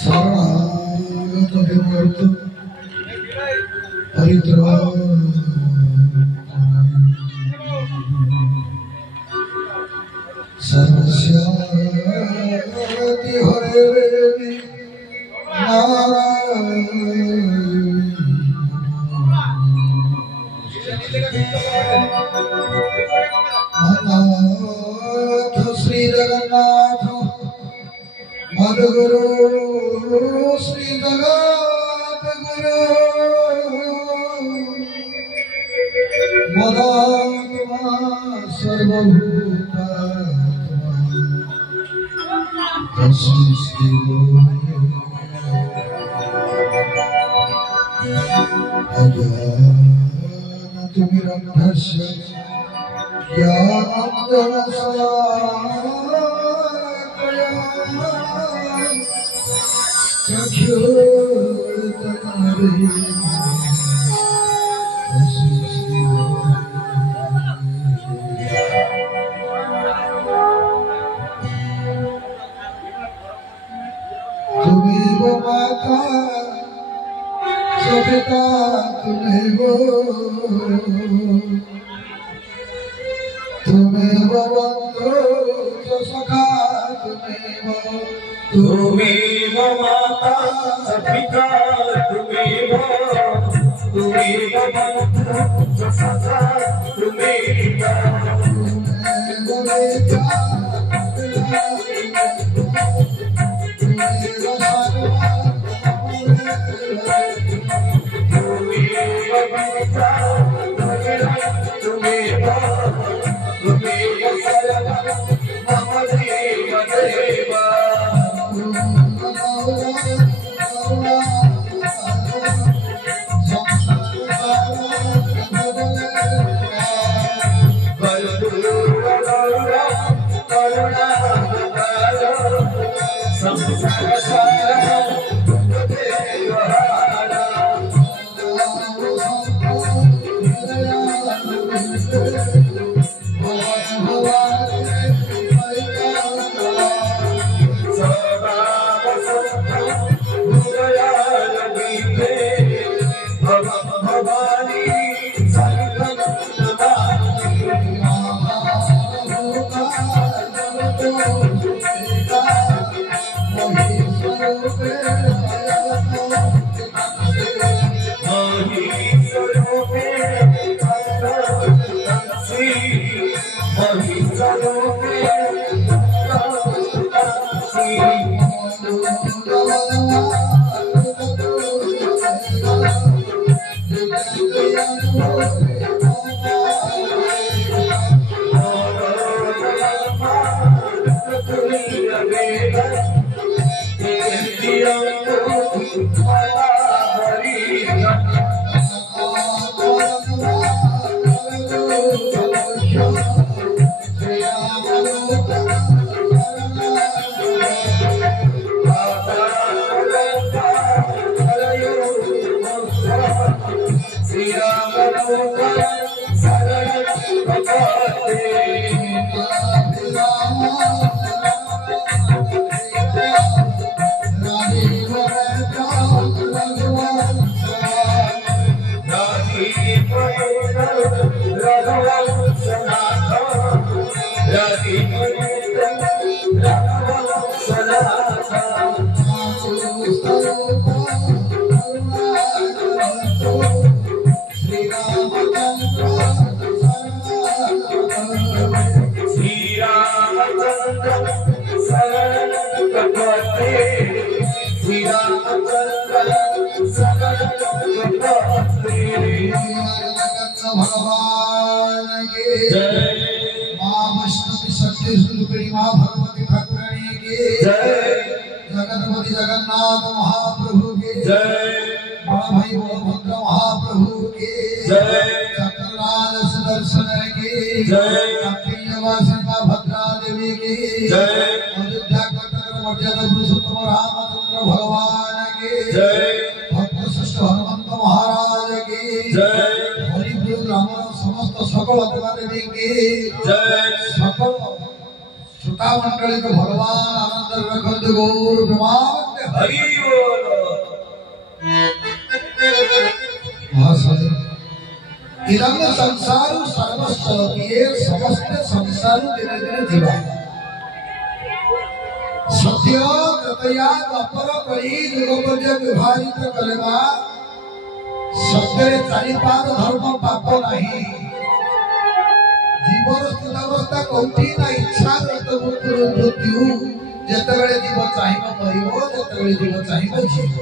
शरणागत विमूर्त परित्राण सर्वस्याति हरेरेवि नारायण श्री जगन्नाथ मदगुरु श्री जगत गुरु मदात्मा सर्वभूतात्मा तस्मै श्री गुरवे अज्ञानतिमिरन्धस्य ज्ञानाञ्जनशलाकया चक्षुर्दयिते तस्मै श्री गुरवे तुमेव माता च पिता तुमेव तुमेव बन्धु च सखा तुमेव माता च पिता तुमेव बन्धु च सखा तुमेव जगन्नाथ महाप्रभु के जय, बड़ा भाई बलभद्र महाप्रभु के जय, चक्रराज सुदर्शन के जय, कपिलवासिनी मां भद्रा देवी की जय, अयोध्या कटक मर्यादा पुरुषोत्तम रामचंद्र भगवान के जय, भक्त श्रेष्ठ हनुमंत महाराज की जय, हरिपुर ग्राम समस्त सकल देवा देवी की जय, सकल श्रोता मंडली को भगवान आनंद रखते गौर ब्रह्मा समस्ते हरि बोल। महाशय इदं संसारु सर्वस्वती समस्त संसारु दिने दिने जीवा सत्य कृतया अपर करी जुगपद्य विभाजित कलेवा सत्य चारिपाद धर्म पाप नहीं जीवन स्थितावस्था कौटी ना इच्छा मृत्यु जेतेबेले जीव चाहिए मरिबो जेतेबेले जीव चाहिए जीव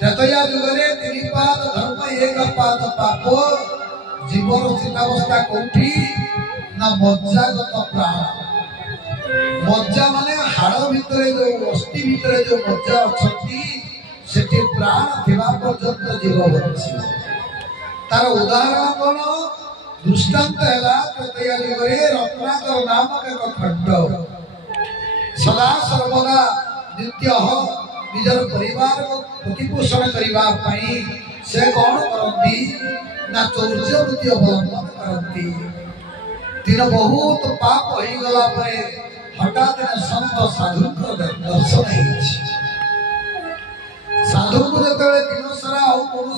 त्रेतया जुगरे त्रिपाद धर्म एक पाद पाप जीवन स्थितावस्था कौटी ना मज्जागत प्राण मज्जा माने हाड़ भितर जो अस्थि भितर जो मज्जा अच्छी सेठी प्राण थिबा पर्यंत जीव बची तार उदाहरण कौन दृष्टांत है तृतीय जुगरे रत्नाकर नामक एक खंड सदा सर्वदा नित्य निजर परिवार को प्रतिपोषण करने से कौन करती ना चौर्य वृत्ति अवलंबन करती दिन बहुत पाप हो गला हठात संत साधु दर्शन साधु को जो दिन सारा कौन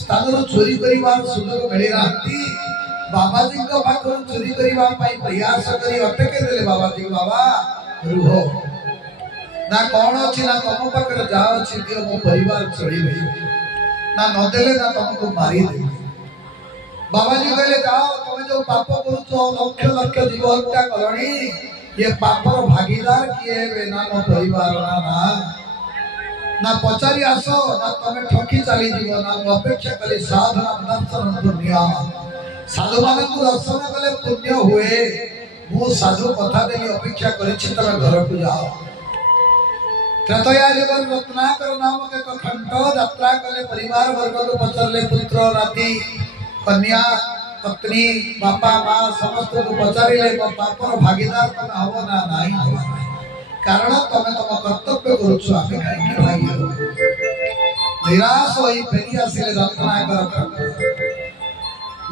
स्थान चोरी कर सुजोग मिली ना बाबाजी पाखर चोरी करने प्रयास कर अटके देले बाबाजी बाबा रुह ना कौन अच्छी ना तुम पाखे जहाँ अच्छी दियो मो परिवार चली ना नदेले ना तुमको मारिदे बाबाजी कहले जाओ तुम जो पाप करो लक्ष लक्ष जीव हत्या कलनी ये पापर भागीदार किए है ना मो परिवार ना ना पचारि आस ना तुम ठकी चली जीव ना अपेक्षा कली साधना दर्शन पुण्य साधु मान दर्शन कले पुण्य हुए मु साधु कथा देली अपेक्षा करिछि तमे घर को जाओ त्रेतया जुगर रत्नाकर नामक एक खंड यात्रा कले परिवार वर्ग को पचरले पुत्र नाती कन्या पत्नी बापा माँ समस्त को पचारे पापर भागीदार तुम हव ना नहीं कारण तुम तुम कर्तव्य करुछु आमे काहे भागी हो निराश होई फेरी आसिले रत्नाकर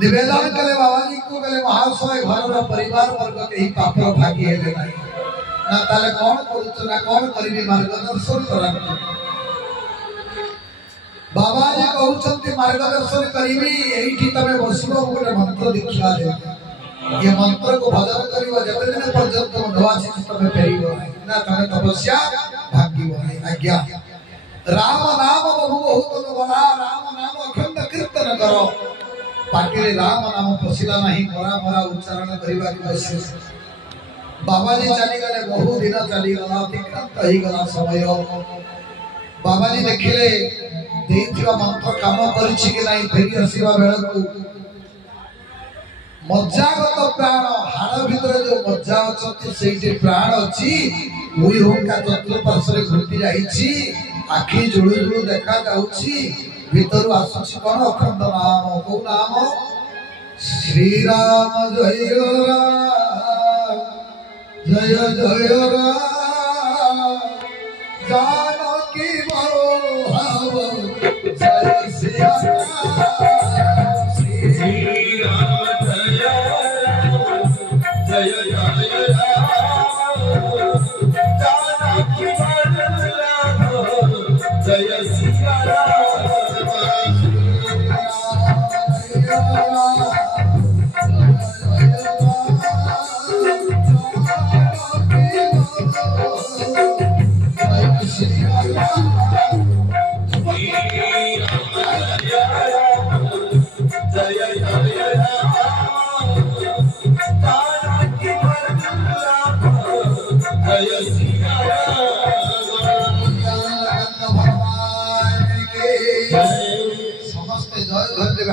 निवेदन कले बाबाजी को कले महाशय घर परिवार वर्ग के ही पापर भागी हेले नहीं ना ताले कौन करुछु ना कौन करिबी मार्गदर्शन करंतु बाबाजी कहउछंती मार्गदर्शन करिबी एठी तमे बसिबो गोटे मंत्र दीक्षा दे ये मंत्र को भजन करिबो जते दिन पर्यंत नवासी तमे फेरिबो ना तमे तपस्या भागिबो नहीं आज्ञा राम नाम बहु बहुत बड़ा राम नाम अखंड कीर्तन करो पाटिरे राम नाम पसिला नहीं मरा मरा उच्चारण करिबा की बसे बाबाजी चली गले बहु दिन चली गला अतिक्रांत ही गला समय बाबाजी देखिले देइथिबा मंत्र काम करिछि कि नाही फेरी आसीबा बेलकु मज्जागत प्राण हाड़ भितर जो मज्जा अछि सेठी प्राण अछि उई होका चतुर्पार्श्व घुटी जाईछि आखि जुळु जुळु देखा जाउछि भितरु आसुछि कोन अखंड नाम को नाम श्री राम जय राम जय जय राम जानकी भाव जय सिया श्री राम जय राम जय जय राम जानकी भाव जय सिया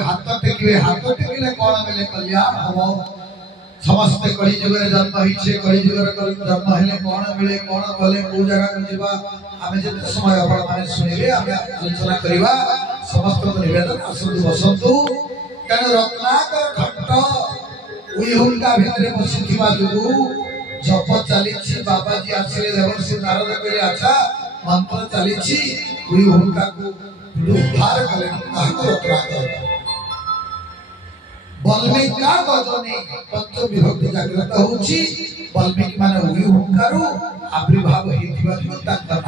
हाथ टेकिले कौन मिले कल्याण हम समस्त कली जुगरे जन्म हिचे कली जुगरे जन्म हेले कौन मिले कौन गले को जगह को जीवा आमे जते समय आपण माने सुनिले आमे आलोचना करिवा समस्त को निवेदन असंतु बसंतु कन रत्नाकर घट्ट उई हुंका भितरे बसिथिबा जुगु जप चलीछि बाबाजी आसिले देवर्षि नारद कहले अच्छा मंत्र चलीछि उई हुंका को उद्धार कले ताको रत्नाकर वाल्मीकि का गजनी पंच विभक्ति जागृत होछि वाल्मीकि माने उई हुंकारू आविर्भाव हेतिबा ताका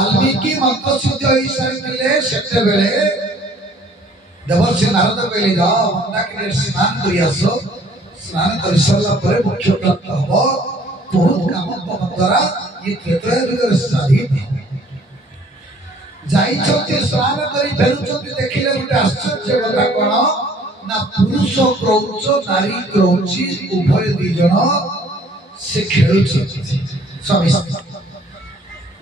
वाल्मीकि मंत्र सिद्ध हो सारी से बेले देवर्षि नारद कहले जाओ मंदाकिनी स्नान कर आसो स्नान कर सारा पर मुख्य प्राप्त हो बहुत काम द्वारा ये त्रेतया युग साधित जाइछन्ति स्नान करी फेरुछन्ति देखिले गोटे आश्चर्य कथा कोन ना पुरुष क्रौच नारी क्रौची उभय दि जन से खेलुछन्ति स्वामी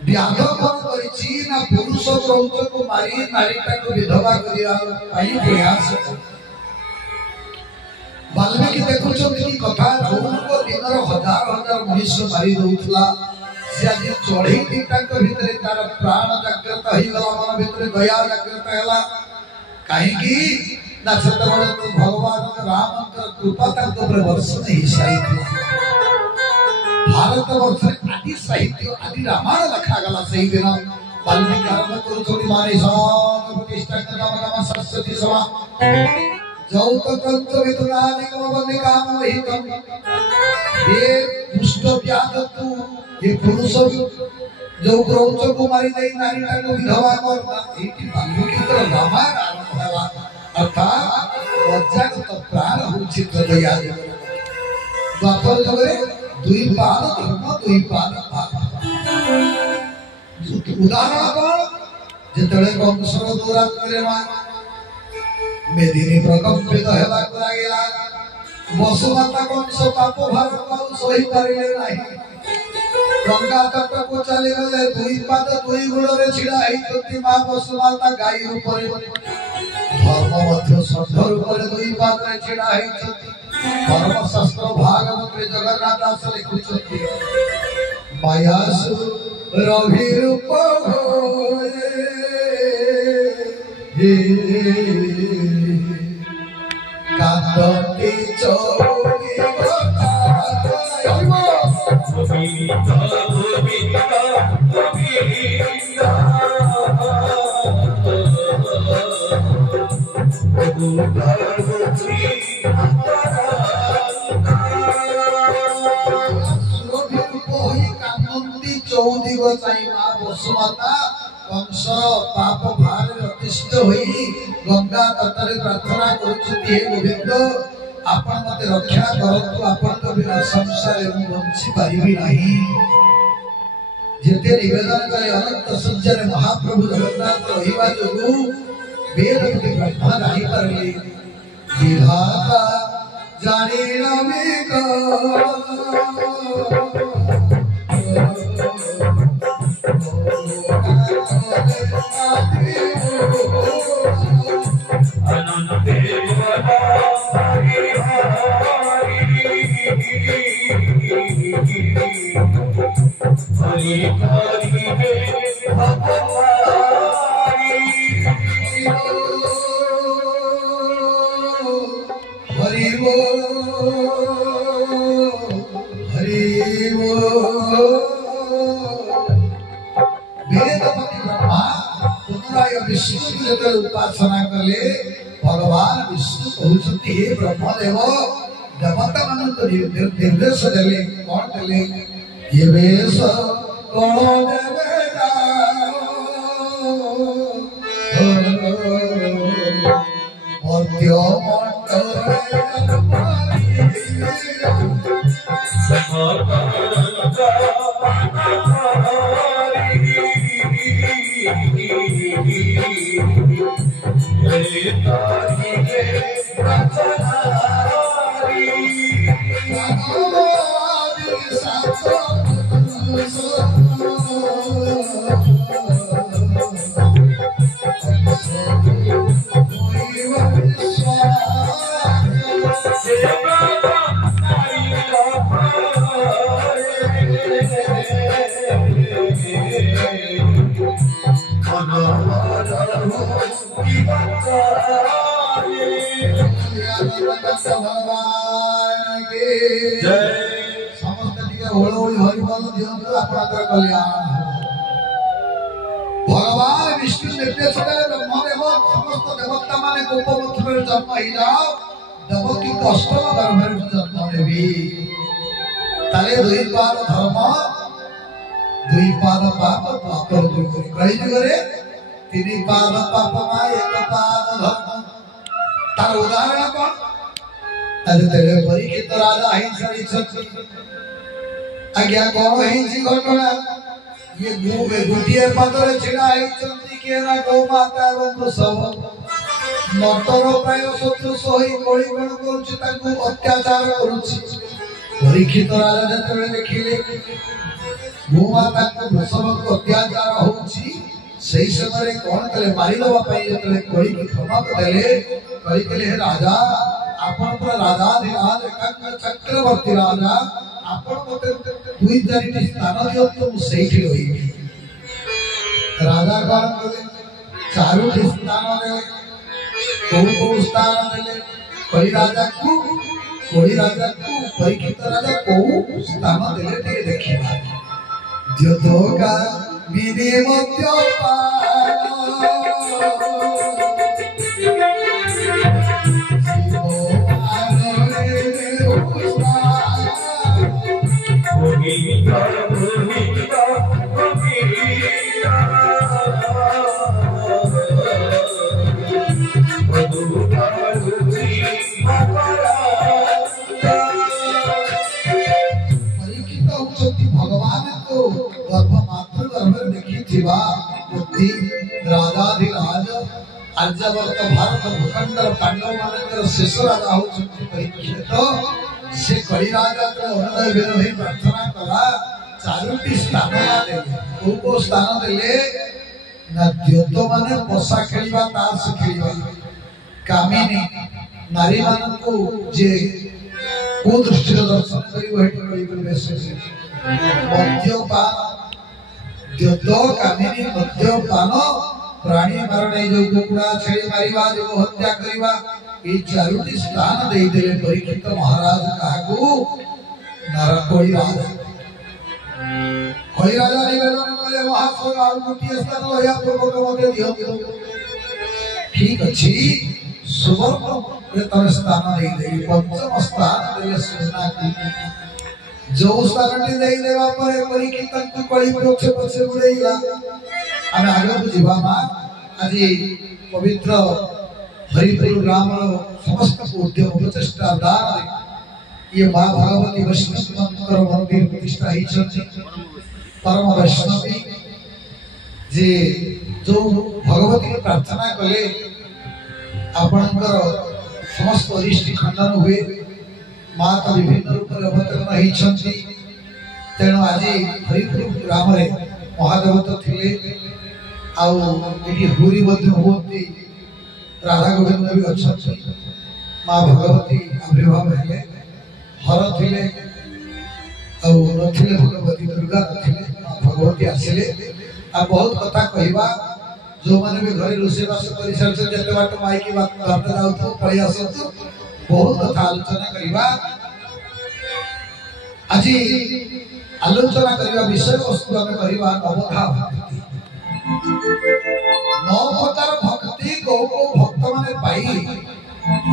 व्याध कौन करिछि ना पुरुष क्रौच को मारी नारीटा को विधवा करिया आई प्रयास वाल्मीकि देखुछन्ति की कथा को दिनर हजार हजार मनुष्य मारी दउथला से आज चढ़ी दीटा भितर तार प्राण जागृत हो गला मन भितर दया जागृत हैला काहे की ना छतबळ तो भगवान राम कृपा तक ऊपर वर्षण ही साहित्य भारत वर्ष आदि साहित्य आदि रामायण लिखा गला सही दिन वाल्मीकि आरंभ करू छोटी माने सान प्रतिष्ठा करना नाम सरस्वती सभा जौत कंत विदुरानि कवनि काम वहितम ये दुष्ट व्याध तू ये पुरुष जो क्रौच को मारी दे नारीटा को विधवा करना एटी वाल्मीकि तो रामायण आरंभ होला अर्थात अजागत प्राण होछि दया द्वापर जगरे दुई पाद धर्म दुई पाद पाप उदाहरण कोन जेतले कंसर दूरात करे मा मेदिनी प्रकंपित हेबा करा गेला वसुमाता कंस पाप भार को सही परिले नाही गंगा तट को चली गले दुई पाद दुई गुण रे छिड़ा हे तोती मा वसुमाता गाई ऊपर धर्म मध्य संधर ऊपर दुई पाद रे छिड़ा हे तोती धर्मशास्त्र भागवत रे जगन्नाथ दास लिखुछथि मायासु रवि रूप होए हे कांदती चौकी चौदी गो चाहिमा वसुमाता कंसर पाप भार अतिष्ठ होई गंगा तटरे प्रार्थना करूछथि हे गोविंद आपण मते रक्षा करतु आपण को बिना संसार में बंची पारिबी नाही जेते निवेदन करे अनंत संजय महाप्रभु जगन्नाथ रहिबा जोगु वेद के ब्रह्मा नाही परले विधाता जाने नमे का उपासना कले भगवान विष्णु कहते हे ब्रह्मदेव देवता मान तो निर्देश देले कौन देले ये वेश कौन देवे मध्य भगवान विष्णु निर्देश ब्रह्मदेव समस्त देवता माने गोपपुत्र जन्म ही जाओ देवकी अष्टम गर्भ जन्म देवी ताले दुई पाद धर्म दुई पाद पाप पापर दुई करी कली जुगरे तीन पाद पाप मा एक पाद धर्म तार उदाहरण कौन आज तेरे परीक्षित राजा ही सारी छत्री आज्ञा कौन ही जी घटना ये गोटिए पदरे छिड़ा ही छत्री के ना गौ माता एवं सब नटर प्राय शत्रु सही कली गण करुछि ताकू अत्याचार करुछि परीक्षित राजा जतबे देखिले गौ माता को प्रसव को अत्याचार होछि सही समय कौन कले मारी दवा पाई जतबे कली की क्षमा देले कली के हे राजा आपण पर राजा धिराज एकांत चक्रवर्ती राजा आपण मते दुई चारिटी स्थान दियो तो सेठी रहिबी राजा कौन कले चारोटी स्थान देले को स्थान देले कली राजा को परीक्षित राजा को स्थान देले ते देखिबा जो का विधि मध्य भगवान को गर्भ मातृ गर्भ देखी बुद्धि राजाधिराज आर्यावर्त भारत भूखंडर पांडव मानकर शेष राजा होचंती परीक्षित से कली राजा तो अनुदय विरोधी प्रार्थना कला चारोटी स्थान देले को स्थान देले ना द्योत माने बसा खेलिबा तास खेलिबा कामिनी नारी मान को जे को दृष्टि दर्शन करी वही कली बेसे मद्यपान द्योत कामिनी मद्यपान प्राणी मारणे जो कुकुड़ा छेड़ी मारिबा जो हत्या करिबा ए चारोटी स्थान दे देले परीक्षित महाराज काहू नरकोई राजा निवेदन कले महासोग आउ गोटिए स्थान लया पूर्वक मते दियो ठीक अछि सुवर्ण रे तमे स्थान दे देली पंचम स्थान देले सुना की जो स्थान दे देवा परे परीक्षित को कली पछे पछे उड़ेइला आमे आगे बुझिबा मा আজি पवित्र हरिपुर ग्राम समस्त उद्यम प्रचेष्टा दान ये मां भगवती वैष्णव मंदिर प्रतिष्ठा ही छथि परम वैष्णवी जे जो भगवती की प्रार्थना कले आपणकर समस्त अरिष्ट खंडन हुए मां तो विभिन्न रूप में अवतरण ही छथि तेणु आज हरिपुर ग्राम रे महादेव तो थिले आउ एटी हुरी मध्य होती राधा गोविंद भी अच्छा मां भगवती आविर्भाव हेले हर थिले आउ नथिले भगवती दुर्गा नथिले भगवती आसिले आ बहुत कथा कहबा जो माने भी घरे रोसेबास करि सरसे जते बाट माई की बात करते जाउ तो पळी आसत बहुत कथा आलोचना करबा আজি आलोचना करबा विषय वस्तु हम करबा नवधा भक्ति नौ प्रकार भक्ति को भक्त माने पाई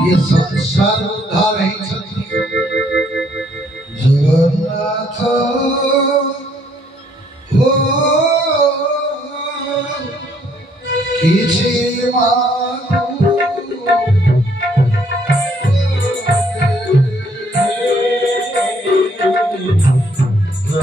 ये संसार उद्धार ही छथि जगन्नाथ हो किछि मा